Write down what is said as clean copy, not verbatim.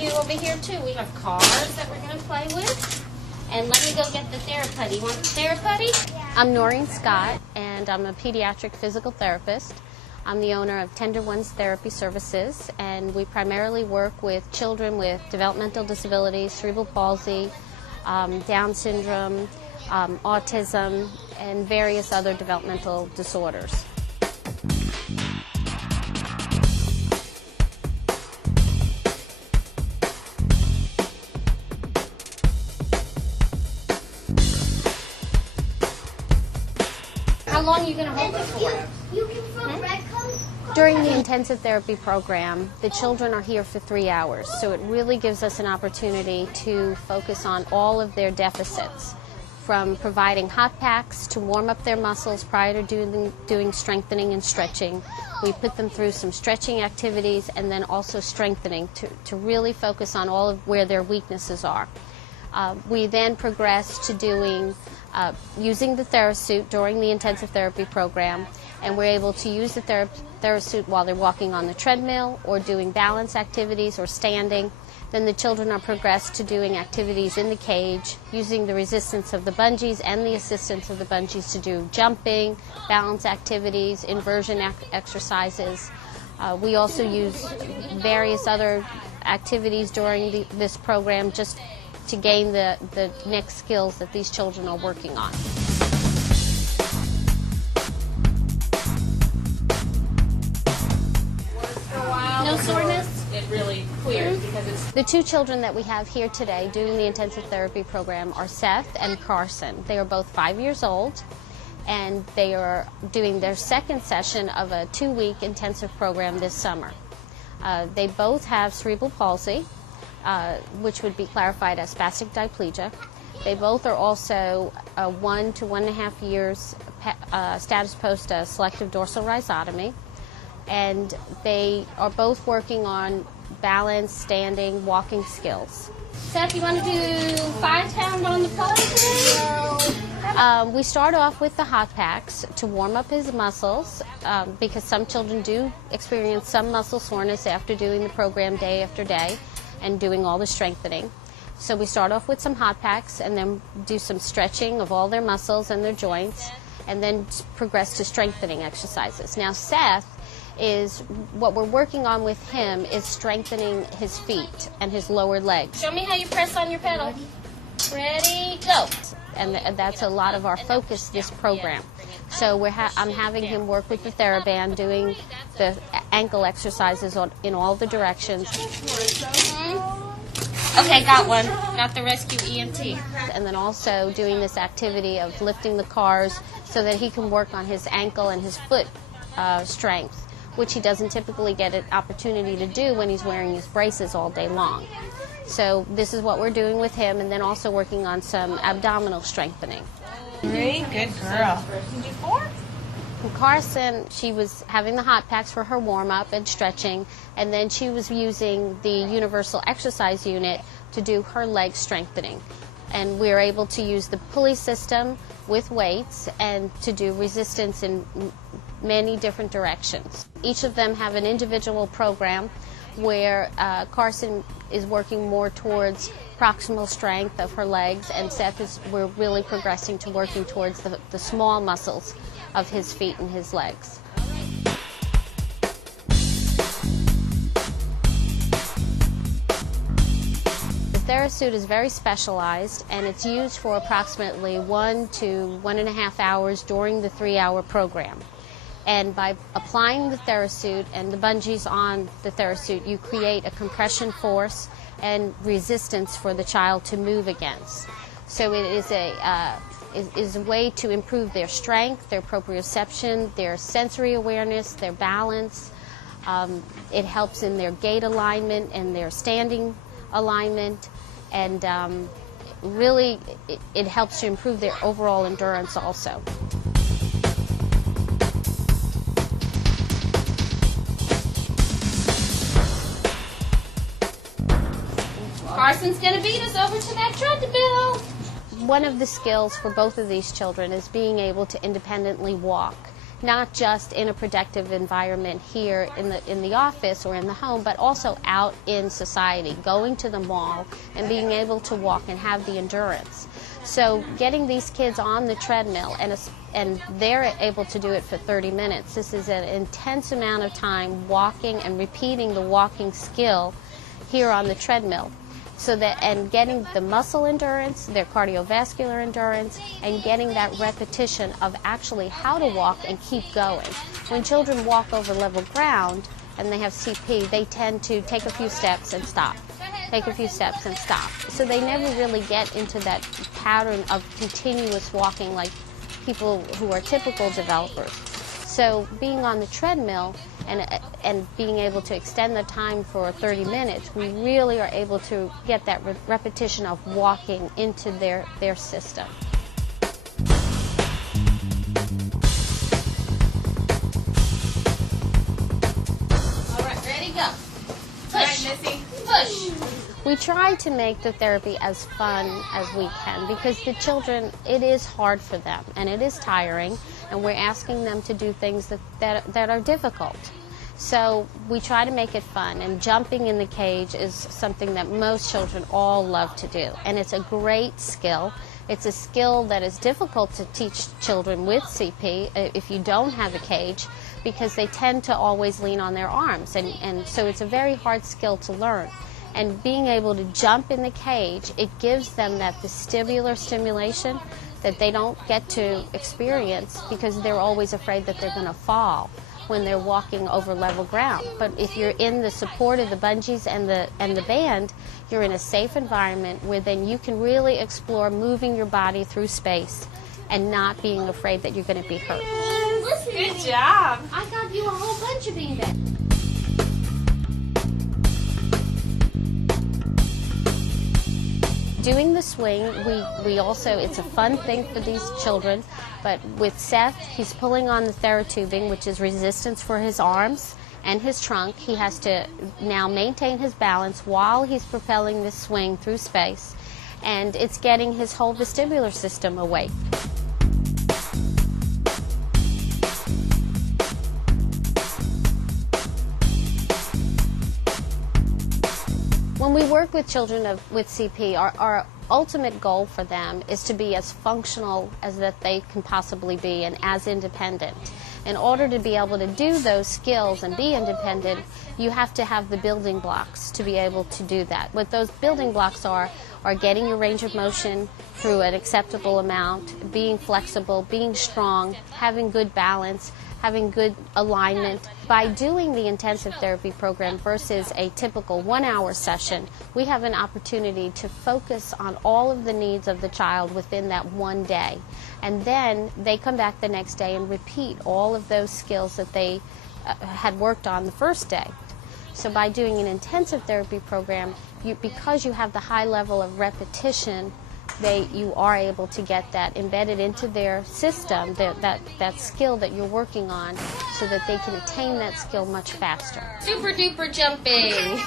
you over here too. We have cars that we're going to play with. And let me go get the therapy. You want the therapy? Yeah. I'm Noreen Scott, and I'm a pediatric physical therapist. I'm the owner of Tender Ones Therapy Services, and we primarily work with children with developmental disabilities, cerebral palsy, Down syndrome, autism, and various other developmental disorders. How long are you going to hold it for? During the intensive therapy program, the children are here for 3 hours, so it really gives us an opportunity to focus on all of their deficits, from providing hot packs to warm up their muscles prior to doing strengthening and stretching. We put them through some stretching activities and then also strengthening to really focus on all of where their weaknesses are. We then progress to doing using the TheraSuit during the intensive therapy program, and we're able to use the TheraSuit while they're walking on the treadmill or doing balance activities or standing. Then the children are progressed to doing activities in the cage, using the resistance of the bungees and the assistance of the bungees to do jumping, balance activities, inversion exercises. We also use various other activities during this program just to gain the next skills that these children are working on. No soreness? It really clears because it's... The two children that we have here today doing the intensive therapy program are Seth and Carson. They are both 5 years old, and they are doing their second session of a 2-week intensive program this summer. They both have cerebral palsy, which would be clarified as spastic diplegia. They both are also 1 to 1.5 years status post selective dorsal rhizotomy, and they are both working on balance, standing, walking skills. Seth, you want to do 5 pound on the pole? We start off with the hot packs to warm up his muscles because some children do experience some muscle soreness after doing the program day after day and doing all the strengthening. So we start off with some hot packs and then do some stretching of all their muscles and their joints, and then progress to strengthening exercises. Now Seth what we're working on with him is strengthening his feet and his lower legs. Show me how you press on your pedal. Ready, go! And that's a lot of our focus this program. So I'm having him work with the TheraBand, doing the ankle exercises in all the directions. Okay, got one. Got the rescue EMT. And then also doing this activity of lifting the cars so that he can work on his ankle and his foot strength, which he doesn't typically get an opportunity to do when he's wearing his braces all day long. So this is what we're doing with him, and then also working on some abdominal strengthening. Very good girl. You do 4? And Carson, she was having the hot packs for her warm-up and stretching, and then she was using the universal exercise unit to do her leg strengthening. And we were able to use the pulley system with weights and to do resistance in many different directions. Each of them have an individual program where Carson is working more towards proximal strength of her legs, and Seth we're really progressing to working towards the small muscles of his feet and his legs. The TheraSuit is very specialized, and it's used for approximately 1 to 1.5 hours during the 3-hour program. And by applying the TheraSuit and the bungees on the TheraSuit, you create a compression force and resistance for the child to move against. So it is a way to improve their strength, their proprioception, their sensory awareness, their balance. It helps in their gait alignment and their standing alignment, and really it helps to improve their overall endurance also. Carson's going to beat us over to that treadmill. One of the skills for both of these children is being able to independently walk. not just in a productive environment here in the office or in the home, but also out in society, going to the mall and being able to walk and have the endurance. So getting these kids on the treadmill, and they're able to do it for 30 minutes. This is an intense amount of time walking and repeating the walking skill here on the treadmill. So that, and getting the muscle endurance, their cardiovascular endurance, and getting that repetition of actually how to walk and keep going. When children walk over level ground and they have CP, they tend to take a few steps and stop. Take a few steps and stop. So they never really get into that pattern of continuous walking like people who are typical developers. So being on the treadmill and being able to extend the time for 30 minutes, we really are able to get that repetition of walking into their system. All right, ready, go. Push. All right, Missy. Push. We try to make the therapy as fun as we can because the children, it is hard for them and it is tiring, and we're asking them to do things that are difficult. So we try to make it fun, and jumping in the cage is something that most children all love to do, and it's a great skill. It's a skill that is difficult to teach children with CP if you don't have a cage, because they tend to always lean on their arms, and so it's a very hard skill to learn. And being able to jump in the cage, it gives them that vestibular stimulation that they don't get to experience because they're always afraid that they're going to fall when they're walking over level ground. But if you're in the support of the bungees and the band, you're in a safe environment where then you can really explore moving your body through space and not being afraid that you're going to be hurt. Good job. I got you a whole bunch of beanbags. Doing the swing, we also, it's a fun thing for these children, but with Seth, he's pulling on the therotubing, which is resistance for his arms and his trunk. He has to now maintain his balance while he's propelling this swing through space, and it's getting his whole vestibular system awake. When we work with children with CP, our ultimate goal for them is to be as functional as that they can possibly be and as independent. In order to be able to do those skills and be independent, you have to have the building blocks to be able to do that. What those building blocks are getting your range of motion through an acceptable amount, being flexible, being strong, having good balance, having good alignment. By doing the intensive therapy program versus a typical 1-hour session, we have an opportunity to focus on all of the needs of the child within that one day. And then they come back the next day and repeat all of those skills that they had worked on the first day. So by doing an intensive therapy program, because you have the high level of repetition, you are able to get that embedded into their system, that skill that you're working on, so that they can attain that skill much faster. Super duper jumping.